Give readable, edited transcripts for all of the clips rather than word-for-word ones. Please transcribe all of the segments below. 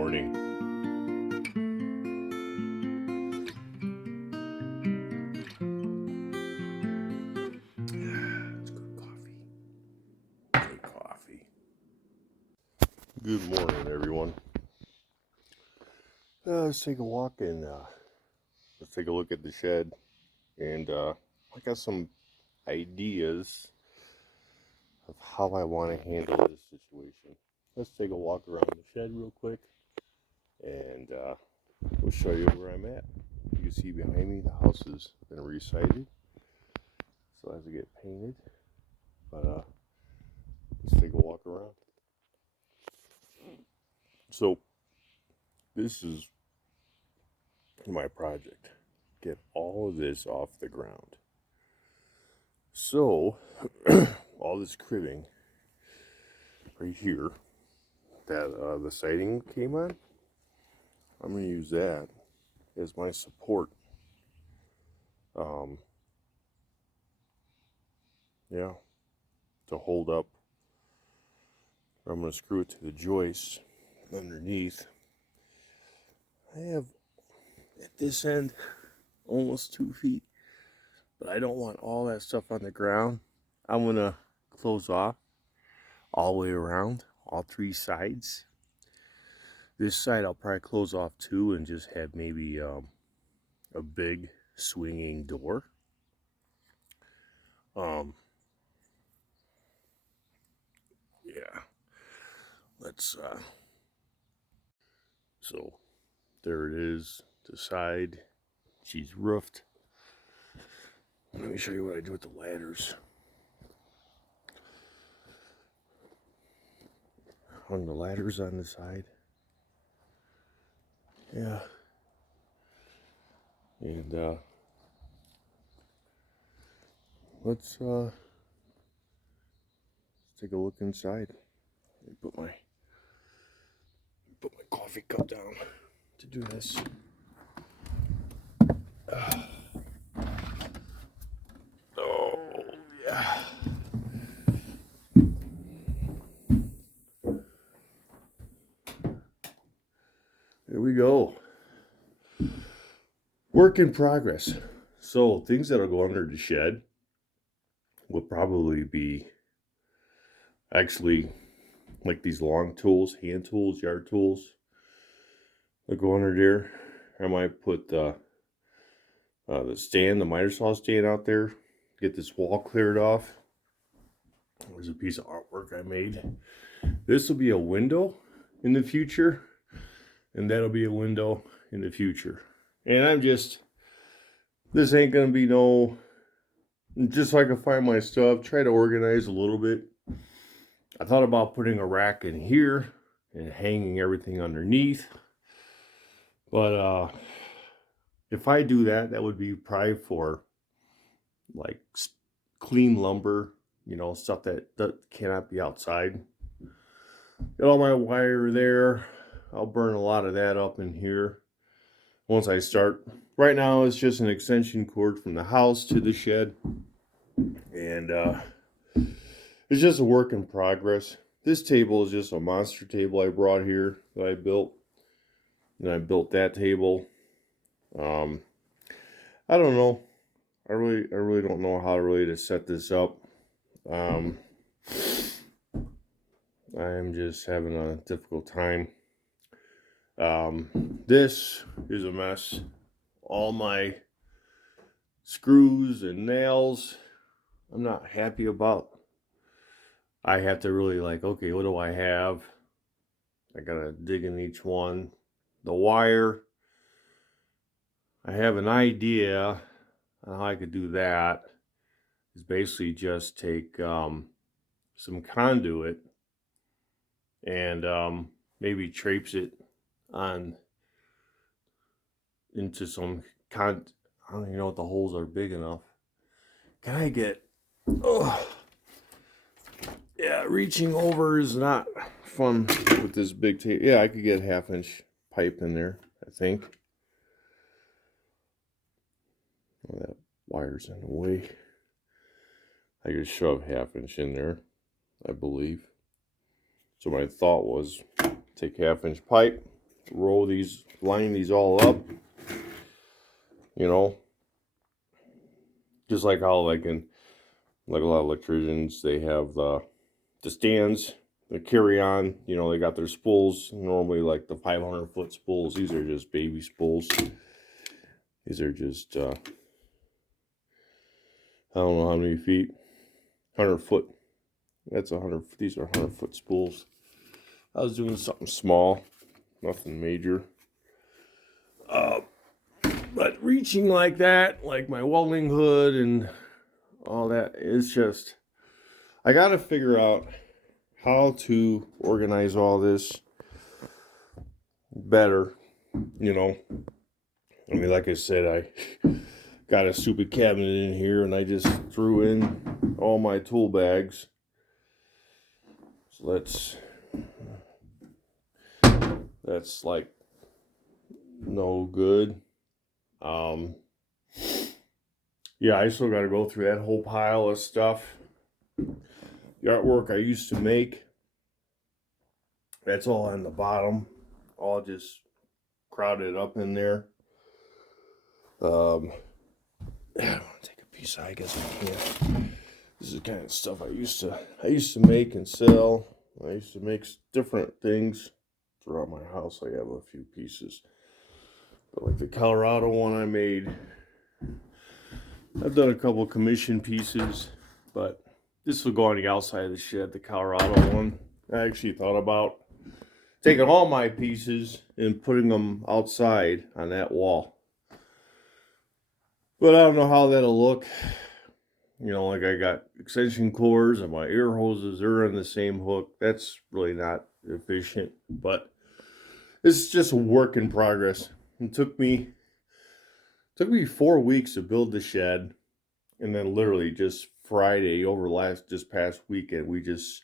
morning. Let's go coffee. Good coffee. Good morning, everyone. Let's take a walk and let's take a look at the shed. And I got some ideas of how I want to handle this situation. Let's take a walk around the shed real quick, and we'll show you where I'm at. You can see behind me the house has been resided, so it has to get painted. But let's take a walk around. So this is my project. Get all of this off the ground. So all this cribbing right here that the siding came on, I'm going to use that as my support. Yeah, to hold up. I'm going to screw it to the joist underneath. I have at this end almost 2 feet, but I don't want all that stuff on the ground. I'm going to close off all the way around, all 3 sides. This side I'll probably close off too and just have maybe a big swinging door. Yeah, let's so there it is, the side. She's roofed. Let me show you what I do with the ladders. Hung the ladders on the side. Yeah. And let's take a look inside. Put my coffee cup down to do this. Oh yeah. There we go. Work in progress. So things that'll go under the shed will probably be actually like these long tools, hand tools, yard tools that go under there. I might put the stand, the miter saw stand out there. Get this wall cleared off. There's a piece of artwork I made. This will be a window in the future, and that'll be a window in the future. And this ain't gonna be no, just so I can find my stuff, try to organize a little bit. I thought about putting a rack in here and hanging everything underneath. But if I do that, that would be probably for like clean lumber, stuff that cannot be outside. Got all my wire there. I'll burn a lot of that up in here once I start. Right now it's just an extension cord from the house to the shed, and it's just a work in progress. This table is just a monster table I brought here that I built, and I built that table. I don't know. I really don't know how really to set this up. I am just having a difficult time. This is a mess. All my screws and nails, I'm not happy about. I have to really okay, what do I have? I gotta dig in each one. The wire, I have an idea on how I could do that. Is basically just take some conduit and maybe traipse it on into some I don't even know if the holes are big enough. Can I get yeah, reaching over is not fun with this big tape. Yeah, I could get 1/2-inch pipe in there, I think. Oh, that wire's in the way. I could shove 1/2-inch in there, I believe. So my thought was take 1/2-inch pipe, line these all up, you know, just like how like a lot of electricians, they have the stands, the carry on, you know, they got their spools, normally like the 500-foot spools. These are just baby spools. These are just, I don't know how many feet, 100-foot. That's 100, these are 100-foot spools. I was doing something small, nothing major. But reaching like that, like my welding hood and all that, is just, I got to figure out how to organize all this better, you know. I mean, like I said, I got a stupid cabinet in here and I just threw in all my tool bags. So that's like no good. Yeah, I still got to go through that whole pile of stuff. The artwork I used to make, that's all on the bottom, all just crowded up in there. I want to take a piece. I guess I can't. This is the kind of stuff I used to make and sell. I used to make different things throughout my house. I have a few pieces, but like the Colorado one I made, I've done a couple commission pieces, but this will go on the outside of the shed. The Colorado one, I actually thought about taking all my pieces and putting them outside on that wall, but I don't know how that'll look. You know, like I got extension cords and my air hoses, they're on the same hook. That's really not efficient, but it's just a work in progress. It took me 4 weeks to build the shed, and then literally just Friday just past weekend, we just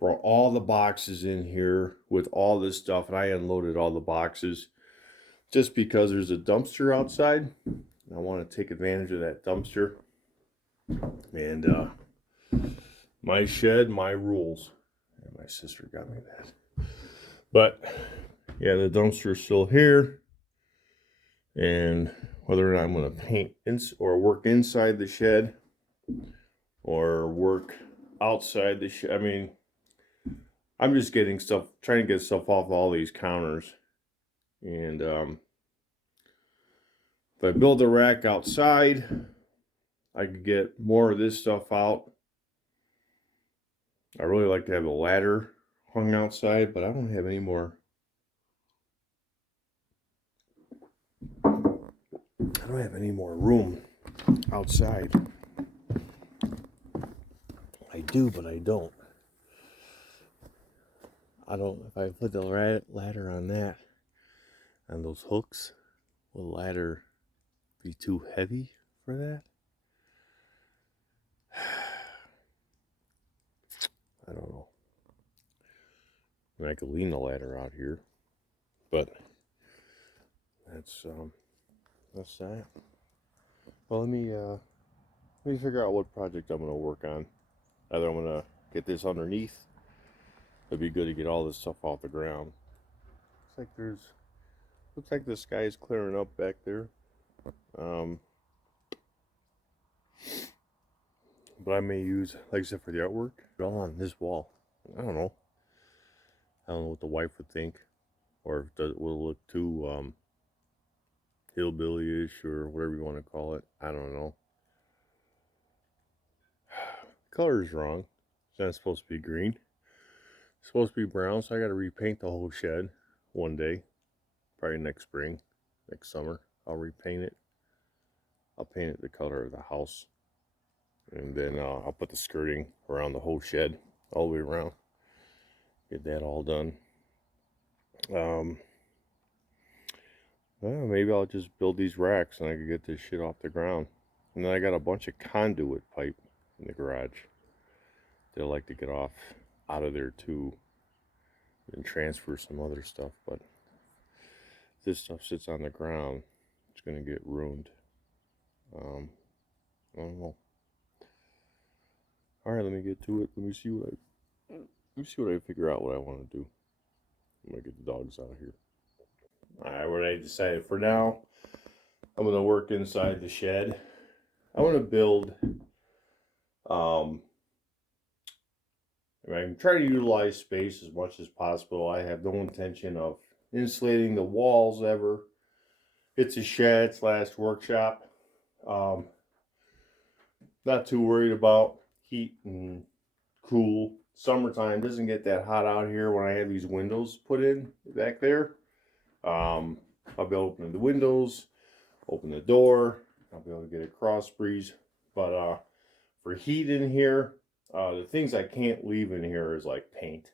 brought all the boxes in here with all this stuff, and I unloaded all the boxes just because there's a dumpster outside. I want to take advantage of that dumpster. And my shed, my rules. And my sister got me that. But yeah, the dumpster's still here. And whether or not I'm going to paint or work inside the shed or work outside the shed, I mean, I'm just trying to get stuff off all these counters. And if I build a rack outside, I could get more of this stuff out. I really like to have a ladder hung outside, but I don't have any more. I don't have any more room outside. I do, but I don't. If I put the ladder on those hooks, will the ladder be too heavy for that? I don't know. And I could lean the ladder out here, but that's that. Well, let me figure out what project I'm gonna work on. Either I'm gonna get this underneath. It'd be good to get all this stuff off the ground. Looks like the sky is clearing up back there. But I may use, like I said, for the artwork, all on this wall. I don't know what the wife would think, or if it will look too hillbilly-ish or whatever you want to call it. I don't know. Color is wrong. It's not supposed to be green. It's supposed to be brown, so I got to repaint the whole shed one day. Probably next spring, next summer. I'll repaint it. I'll paint it the color of the house. And then I'll put the skirting around the whole shed, all the way around. Get that all done. Well, maybe I'll just build these racks and I can get this shit off the ground. And then I got a bunch of conduit pipe in the garage. They'll like to get out of there too and transfer some other stuff. But if this stuff sits on the ground, it's going to get ruined. I don't know. All right, let me get to it. Let me see what I figure out what I want to do. I'm gonna get the dogs out of here. Alright, what I decided for now, I'm going to work inside the shed. I want to build, I'm trying to utilize space as much as possible. I have no intention of insulating the walls ever. It's a shed slash workshop. Not too worried about heat and cool. Summertime doesn't get that hot out here when I have these windows put in back there. I'll be able to open the windows, open the door. I'll be able to get a cross breeze. But for heat in here, the things I can't leave in here is like paint.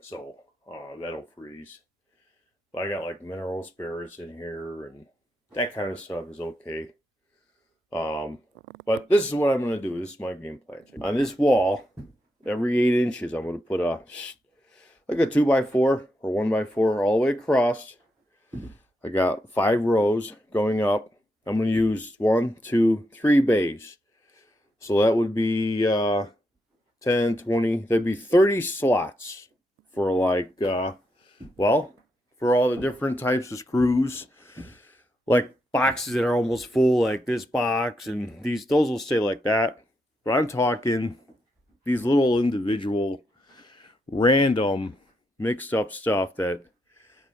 So that'll freeze. But I got like mineral spirits in here, and that kind of stuff is okay. But this is what I'm going to do. This is my game plan. On this wall, every 8 inches, I'm going to put like a 2x4 or 1x4 all the way across. I got 5 rows going up. I'm going to use 1, 2, 3 bays. So that would be 10, 20, that'd be 30 slots for like, well, for all the different types of screws. Like boxes that are almost full, like this box, and those will stay like that. But I'm talking these little individual random mixed up stuff that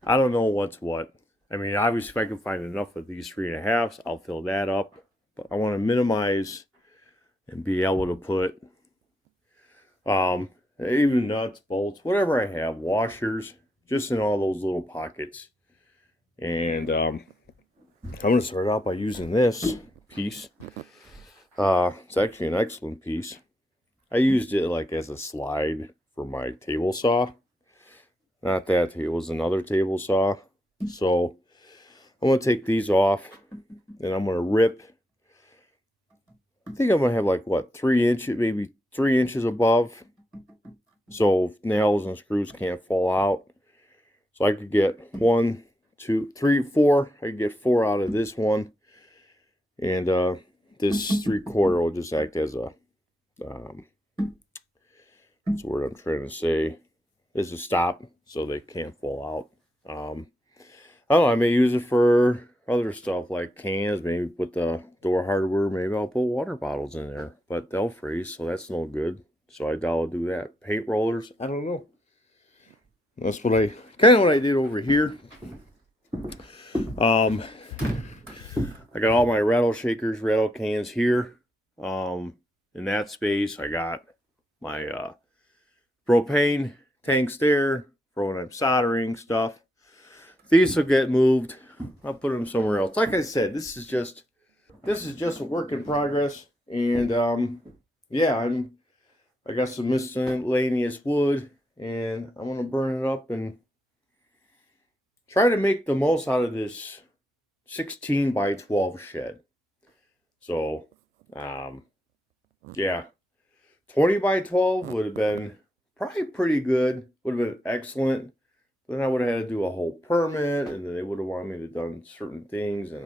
I don't know what's what. I mean, obviously if I can find enough of these 3.5s, I'll fill that up. But I want to minimize and be able to put even nuts, bolts, whatever I have, washers, just in all those little pockets. And I'm going to start out by using this piece. It's actually an excellent piece. I used it like as a slide for my table saw. Not that, it was another table saw. So I'm going to take these off and I'm going to rip. I think I'm going to have like, what, 3 inches, maybe 3 inches above. So nails and screws can't fall out. So I could get 1, 2, 3, 4. I could get 4 out of this one. And this 3/4 will just act as a, that's the word I'm trying to say, is a stop so they can't fall out. I don't know, I may use it for other stuff like cans, maybe put the door hardware, maybe I'll put water bottles in there, but they'll freeze, so that's no good. So I doubt I'll do that. Paint rollers, I don't know. That's what I did over here. I got all my rattle shakers, rattle cans here. In that space, I got my propane tanks there for when I'm soldering stuff. These will get moved. I'll put them somewhere else. Like I said, this is just a work in progress. And yeah, I got some miscellaneous wood, and I'm gonna burn it up and try to make the most out of this 16 by 12 shed. So yeah, 20 by 12 would have been probably pretty good, would have been excellent. Then I would have had to do a whole permit, and then they would have wanted me to done certain things, and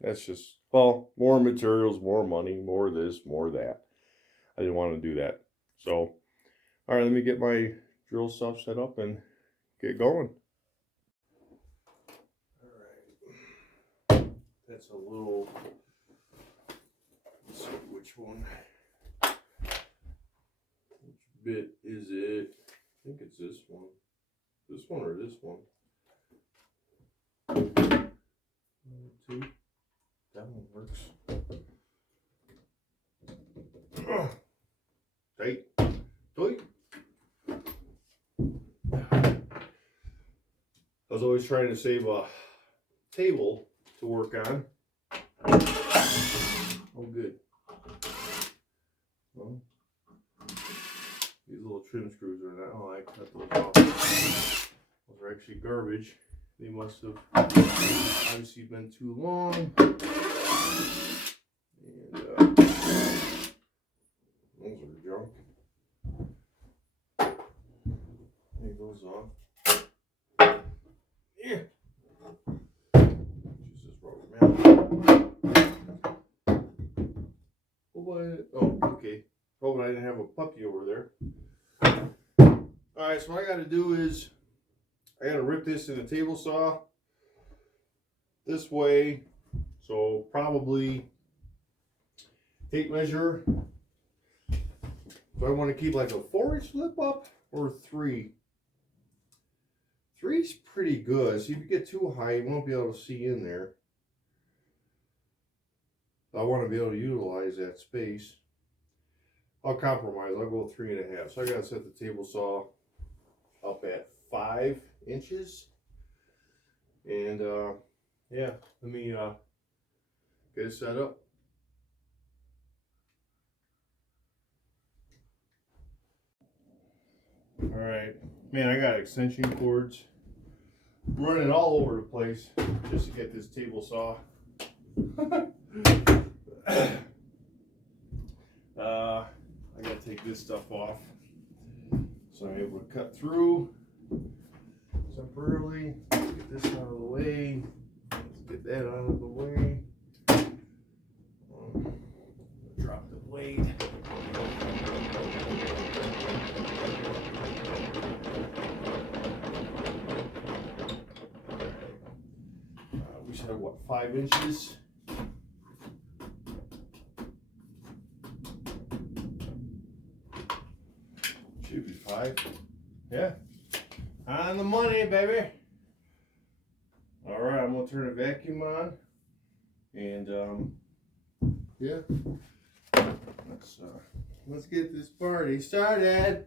that's just, well, more materials, more money, more this, more that. I didn't want to do that. So, all right, let me get my drill stuff set up and get going. All right, that's a little, let's see which one. Which bit is it? I think it's this one. This one or this one? 1, 2. That one works. Tight. Tight. I was always trying to save a table to work on. Oh, good. Well, these little trim screws are not. Oh, I cut those off. Those are actually garbage. They must have obviously been too long. And those are junk. Take those off. Yeah. Use this rubber mat. Oh, okay. Hoping I didn't have a puppy over there. Alright, so what I got to do is I gotta rip this in a table saw this way. So probably tape measure. Do I want to keep like a 4-inch lip up or 3? 3's pretty good. So if you get too high, you won't be able to see in there. I want to be able to utilize that space. I'll compromise. I'll go 3.5. So I gotta set the table saw up at 5 inches. And yeah, let me get it set up. All right, man, I got extension cords running all over the place just to get this table saw. I gotta take this stuff off so I'm able to cut through temporarily. Get this out of the way. Let's get that out of the way. Drop the blade. We should have, what, 5 inches? Should be 5. Yeah. On the money, baby. All right, I'm gonna turn the vacuum on, and yeah, let's get this party started.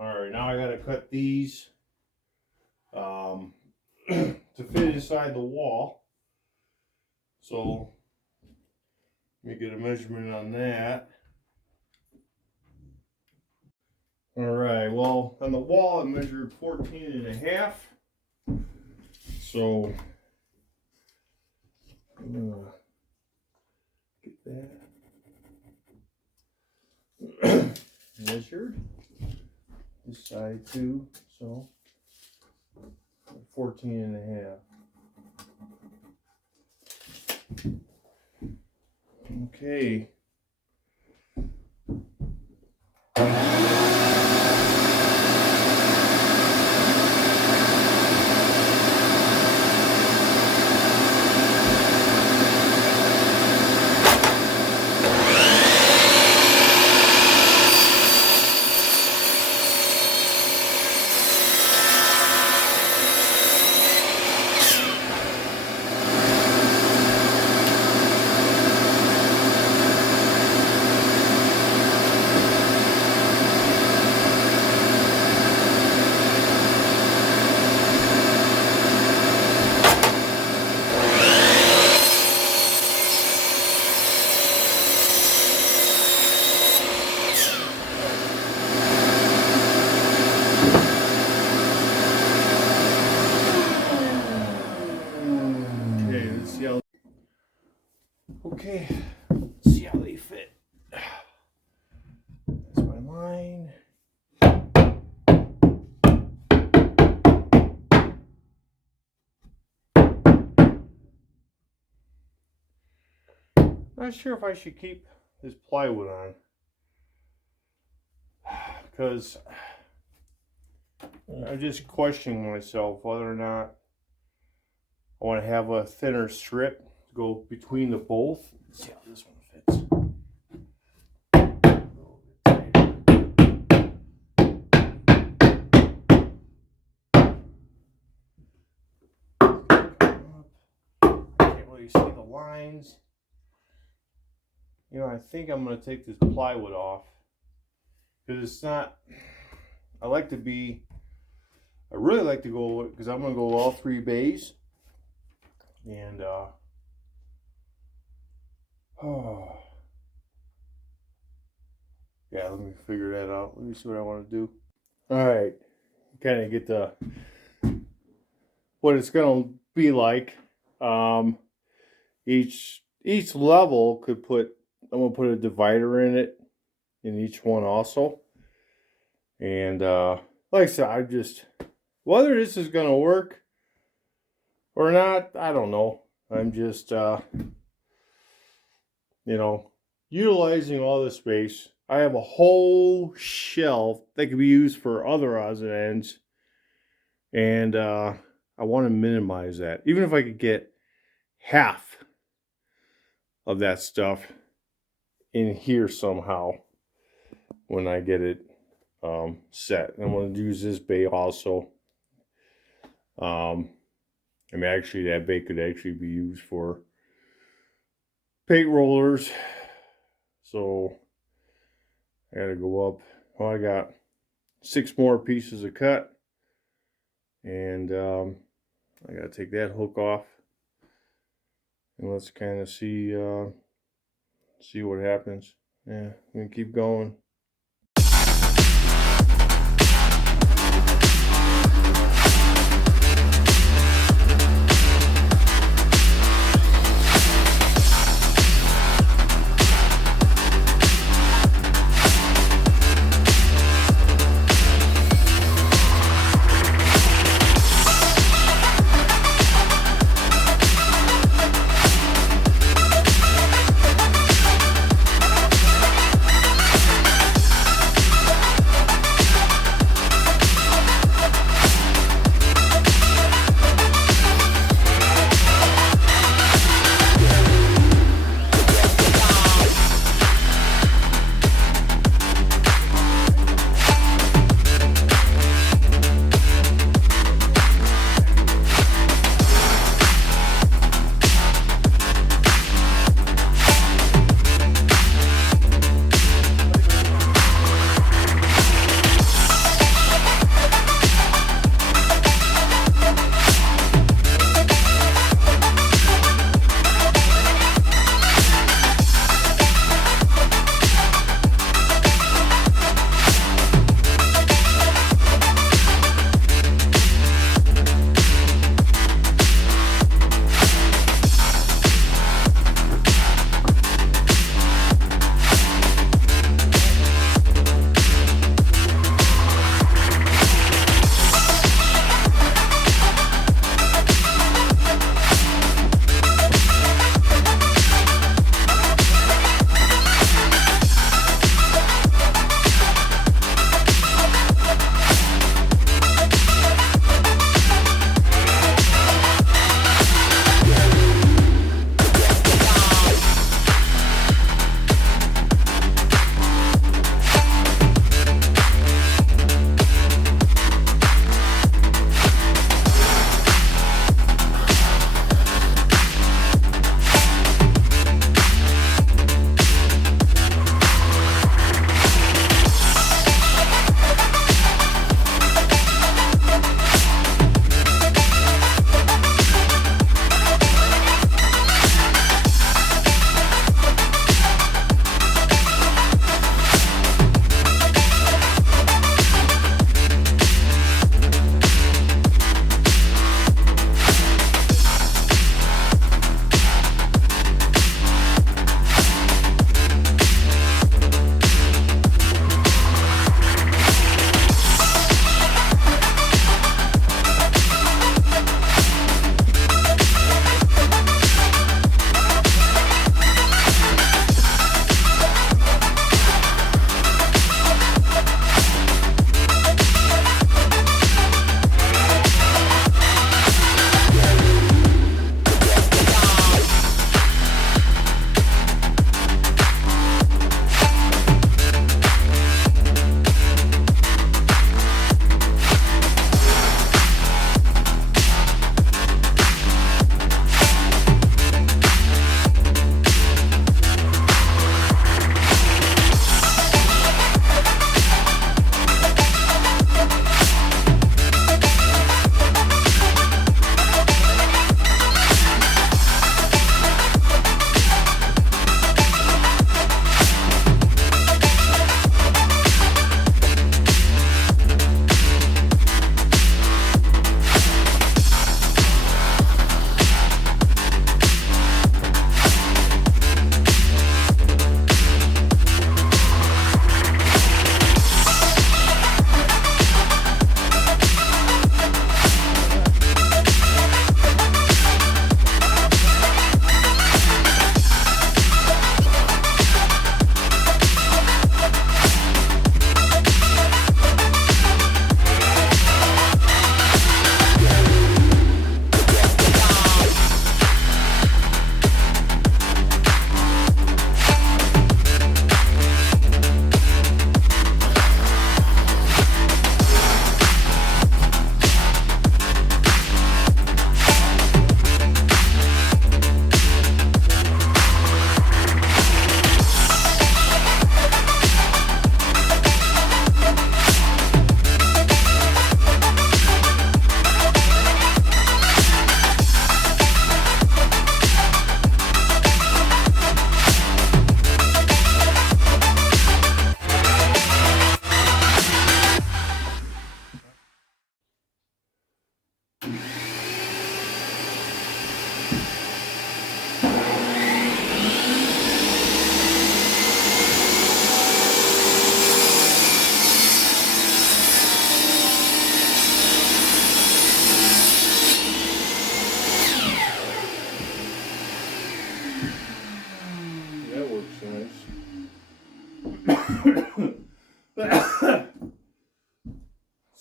All right, now I gotta cut these to fit inside the wall. So let me get a measurement on that. All right, well, on the wall I measured 14.5. So I'm gonna get that measured. This side too, so 14.5. Okay. not sure if I should keep this plywood on, because I'm just questioning myself whether or not I want to have a thinner strip to go between the both. Let's see how this one fits. I can't really see the lines. You know, I think I'm going to take this plywood off, because it's not, I really like to go, because I'm going to go all 3 bays. And, yeah, let me figure that out. Let me see what I want to do. All right, kind of get the, what it's going to be like. Each level could put, I'm going to put a divider in it, in each one also. And, like I said, I just, whether this is going to work or not, I don't know. I'm just, you know, utilizing all the space. I have a whole shelf that could be used for other odds and ends. And I want to minimize that. Even if I could get half of that stuff in here somehow when I get it set. I'm going to use this bay also. I mean, actually, that bay could actually be used for paint rollers. So I gotta go up. Well, I got 6 more pieces of cut, and I gotta take that hook off, and let's kind of see what happens. Yeah, I'm gonna keep going.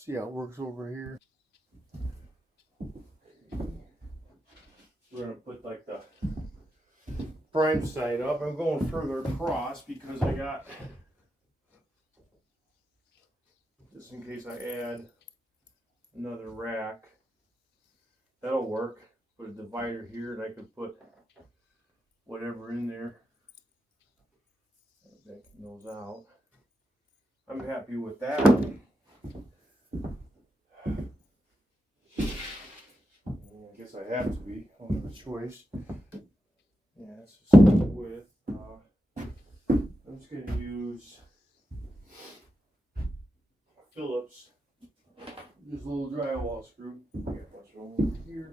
See how it works over here. We're gonna put like the prime side up. I'm going further across because I got, just in case I add another rack, that'll work. Put a divider here and I could put whatever in there. Backing those out. I'm happy with that. I guess I have to be. I don't have a choice. Yeah, let's just go with. I'm just going to use Phillips. This little drywall screw. I got a bunch of them over here.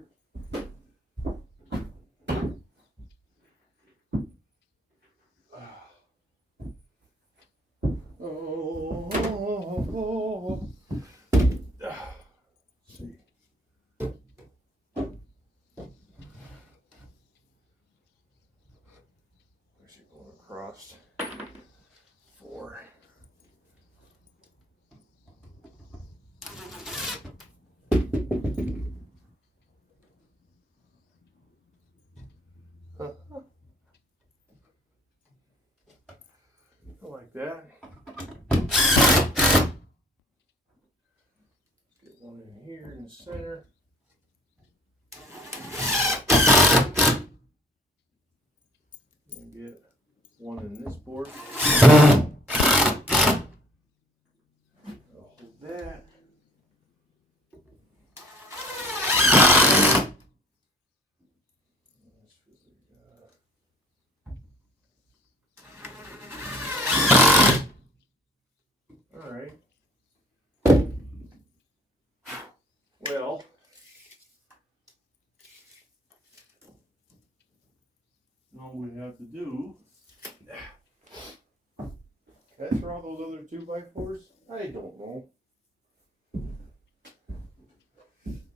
Across 4. Like that. Let's get one in here in the center. And get one in this board. I'll hold that. All right. Well, all we have to do. Can I throw those other 2x4s? I don't know.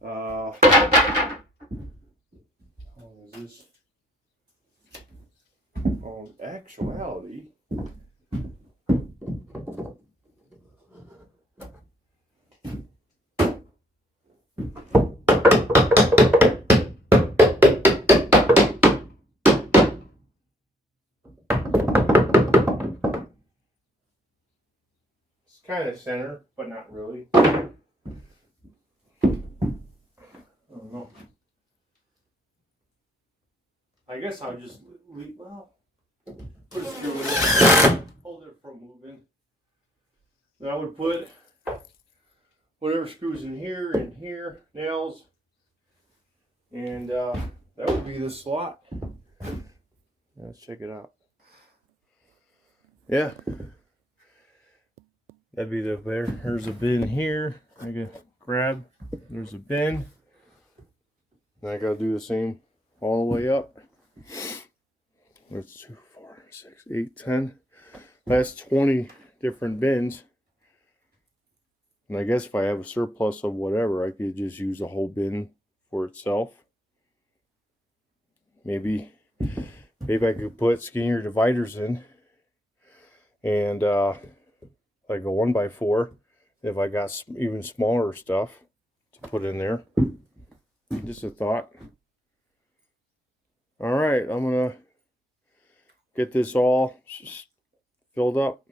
How long is this? On actuality, it's kind of center, but not really. I don't know. I guess I'll just leave, well, put a screw in it, hold it from moving. Then I would put whatever screws in here, nails, and that would be the slot. Let's check it out. Yeah, that'd be the better. There's a bin here. I can grab. There's a bin. And I gotta do the same all the way up. That's 2, 4, 6, 8, 10. That's 20 different bins. And I guess if I have a surplus of whatever, I could just use a whole bin for itself. Maybe I could put skinnier dividers in, and like a 1x4. If I got even smaller stuff to put in there. Just a thought. All right, I'm gonna get this all filled up.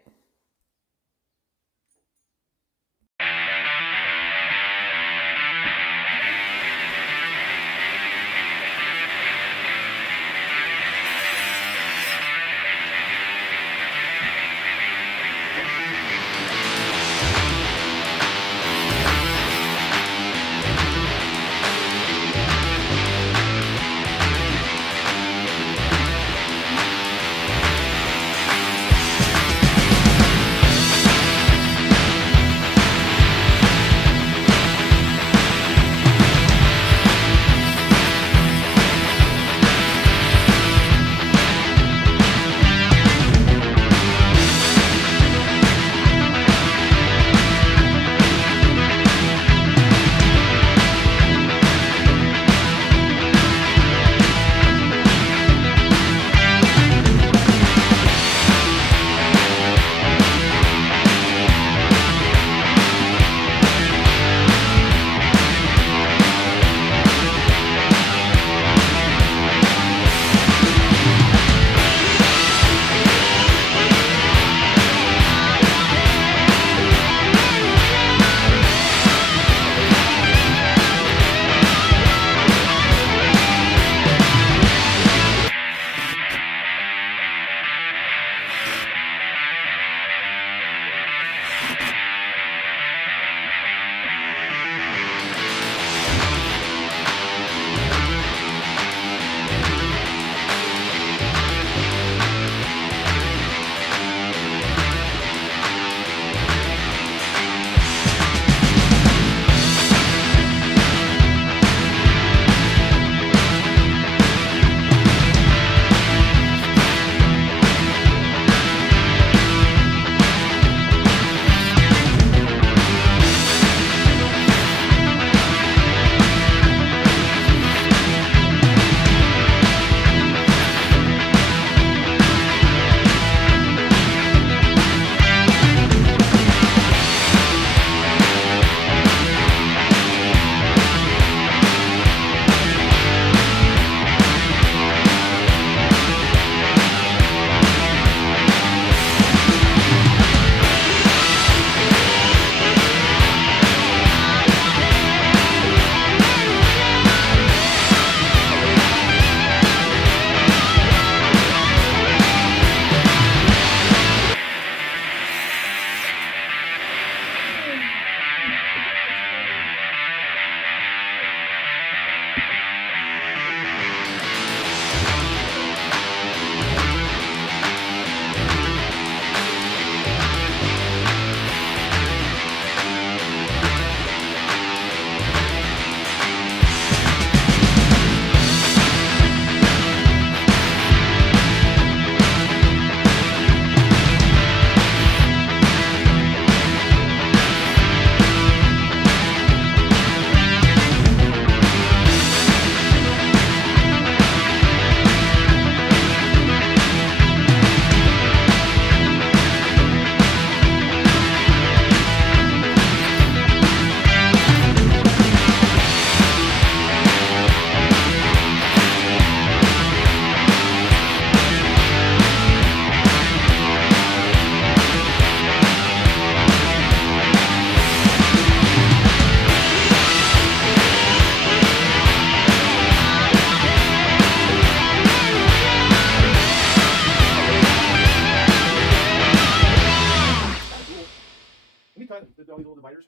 all these little dividers,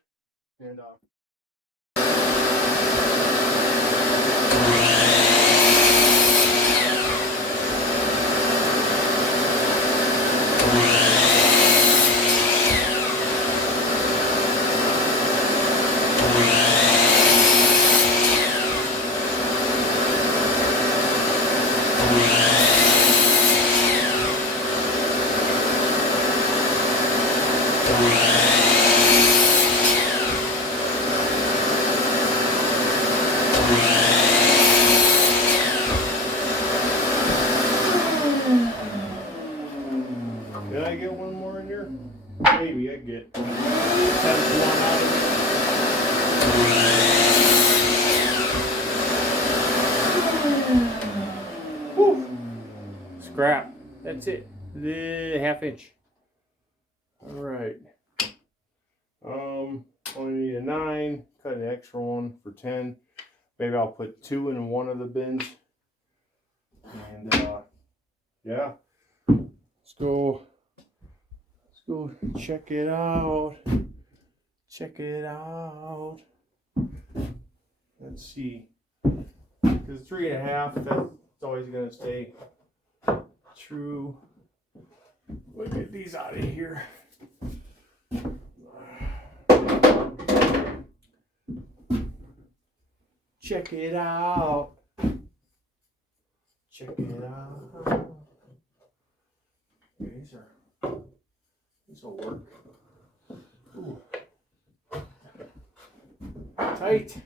and did I get one more in there? Maybe I get 10th one out of it. Whew. Scrap. That's it. The ½ inch. Alright. Only need a 9. Cut an extra one for 10. Maybe I'll put 2 in one of the bins. And yeah. Let's go check it out. Check it out. Let's see. Because 3.5, that's always gonna stay true. Let me get these out of here. Check it out. Check it out. These will work. Ooh. Tight.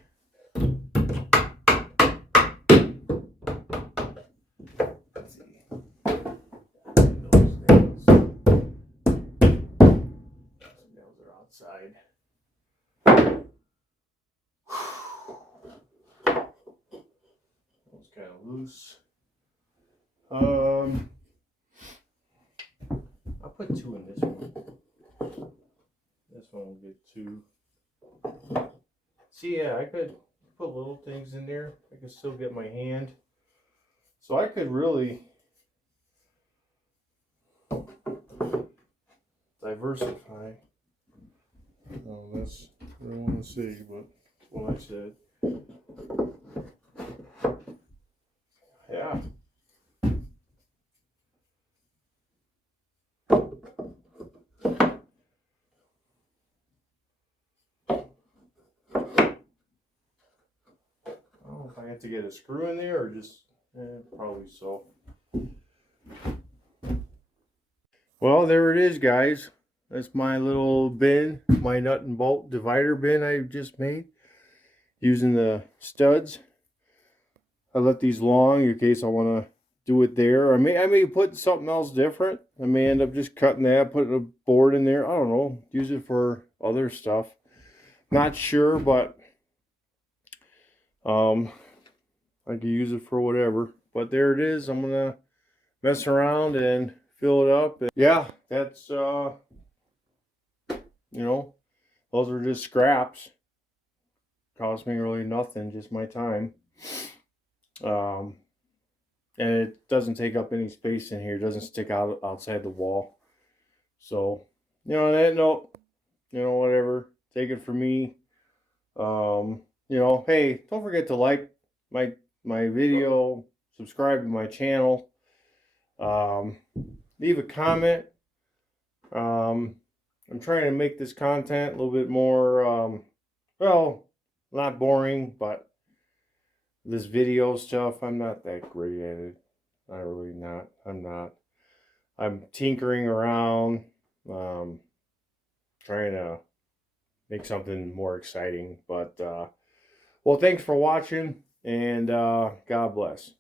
Let's see. Those nails are outside. Those kind of loose. I'll put 2 in this one. This one will get 2. See, yeah, I could put little things in there. I could still get my hand. So I could really diversify. Oh, that's what I want to see, but what I said. Yeah. If I have to get a screw in there or just probably so. Well, there it is, guys. That's my little bin, my nut and bolt divider bin I just made using the studs. I let these long in case I want to do it there. I may put something else different. I may end up just cutting that, putting a board in there. I don't know. Use it for other stuff. Not sure, but I could use it for whatever. But there it is. I'm gonna mess around and fill it up. And yeah, that's you know, those are just scraps. Cost me really nothing, just my time. And it doesn't take up any space in here. It doesn't stick out outside the wall. So, you know, on that note, you know, whatever. Take it from me. You know, hey, don't forget to like my video, subscribe to my channel, leave a comment. I'm trying to make this content a little bit more, well, not boring, but this video stuff, I'm not that great at it. I'm not. I'm tinkering around, trying to make something more exciting. But, well, thanks for watching, and God bless.